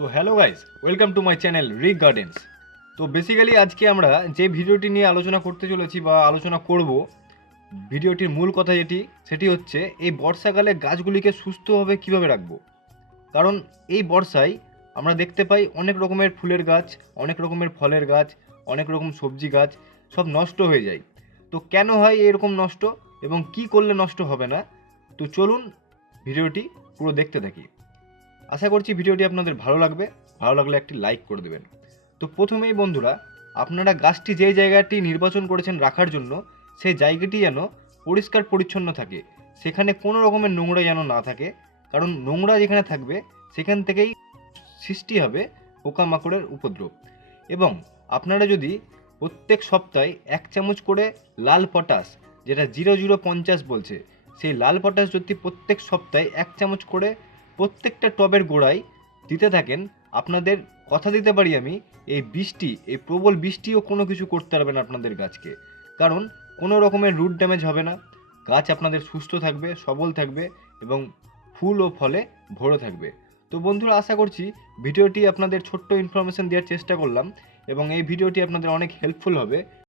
So hello guys, welcome to my channel Rick Gardens. তো basically আজকে আমরা যে ভিডিওটি নিয়ে আলোচনা করতে চলেছি বা আলোচনা করব, ভিডিওটির মূল কথা সেটি হচ্ছে এই বর্ষাকালে গাছগুলিকে সুস্থভাবে কীভাবে রাখবো। কারণ এই বর্ষায় আমরা দেখতে পাই অনেক রকমের ফুলের গাছ, অনেক রকমের ফলের গাছ, অনেক রকম সবজি গাছ সব নষ্ট হয়ে যায়। তো কেন হয় এরকম নষ্ট এবং কি করলে নষ্ট হবে না? তো চলুন ভিডিওটি পুরো দেখতে থাকি। আশা করছি ভিডিওটি আপনাদের ভালো লাগবে। ভালো লাগলে একটি লাইক করে দেবেন। তো প্রথমেই বন্ধুরা, আপনারা গাছটি যেই জায়গাটি নির্বাচন করেছেন রাখার জন্য, সেই জায়গাটি যেন পরিষ্কার পরিচ্ছন্ন থাকে, সেখানে কোনো রকমের নোংরা যেন না থাকে। কারণ নোংরা যেখানে থাকবে সেখান থেকেই সৃষ্টি হবে পোকামাকড়ের উপদ্রব। এবং আপনারা যদি প্রত্যেক সপ্তাহে 1 চামচ করে লাল পটাশ, যেটা 0050 বলছে, সেই লাল পটাশ যদি প্রত্যেক সপ্তাহে 1 চামচ করে প্রত্যেকটা টবের গোড়ায় দিতে থাকেন, আপনাদের কথা দিতে পারি আমি, এই প্রবল বৃষ্টিও কোনো কিছু করতে পারবে না আপনাদের গাছকে। কারণ কোনো রকমের রুট ড্যামেজ হবে না, গাছ আপনাদের সুস্থ থাকবে, সবল থাকবে এবং ফুল ও ফলে ভরে থাকবে। তো বন্ধুরা, আশা করছি ভিডিওটি আপনাদের ছোট্ট ইনফরমেশন দেওয়ার চেষ্টা করলাম এবং এই ভিডিওটি আপনাদের অনেক হেল্পফুল হবে।